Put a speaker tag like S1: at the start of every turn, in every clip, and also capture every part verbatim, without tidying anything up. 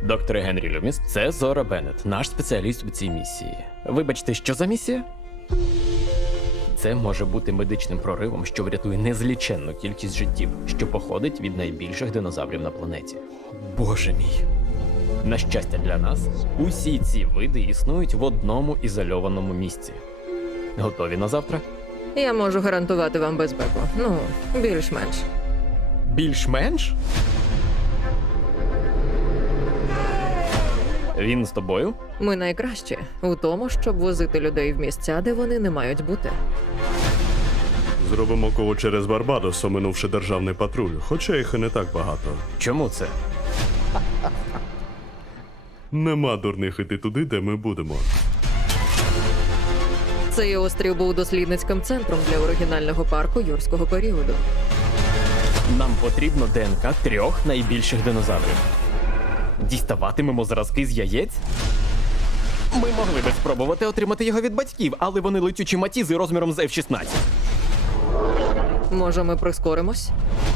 S1: Доктор Генрі Люміс, це Зора Беннет, наш спеціаліст у цій місії. Вибачте, що за місія? Це може бути медичним проривом, що врятує незліченну кількість життів, що походить від найбільших динозаврів на планеті. Боже мій. На щастя для нас, усі ці види існують в одному ізольованому місці. Готові на завтра?
S2: Я можу гарантувати вам безпеку. Ну, більш-менш.
S1: Більш-менш? Він з тобою?
S2: Ми найкращі у тому, щоб возити людей в місця, де вони не мають бути.
S3: Зробимо коло через Барбадос, оминувши державний патруль, хоча їх і не так багато.
S1: Чому це?
S3: Нема дурних іти туди, де ми будемо.
S2: Цей острів був дослідницьким центром для оригінального парку юрського періоду.
S1: Нам потрібно ДНК трьох найбільших динозаврів. Діставатимемо зразки з яєць? Ми могли би спробувати отримати його від батьків, але вони летючі матізи розміром з еф шістнадцять.
S2: Може, ми прискоримось?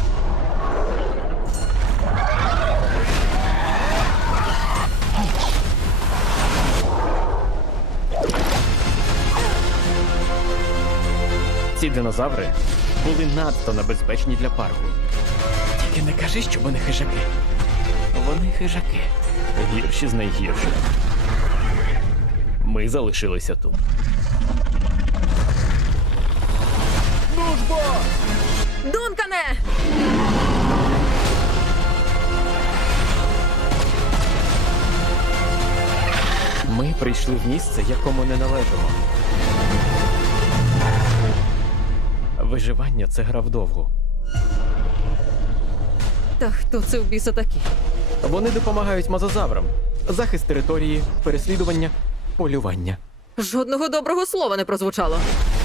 S1: Ці динозаври були надто небезпечні для парку. Тільки не кажи, що вони хижаки. Вони хижаки. Гірші з найгірших. Ми залишилися тут.
S2: Дункане!
S1: Ми прийшли в місце, якому не належимо. Виживання – це гра вдовгу.
S2: Та хто це в біса такі?
S1: Вони допомагають мозазаврам. Захист території, переслідування, полювання.
S2: Жодного доброго слова не прозвучало.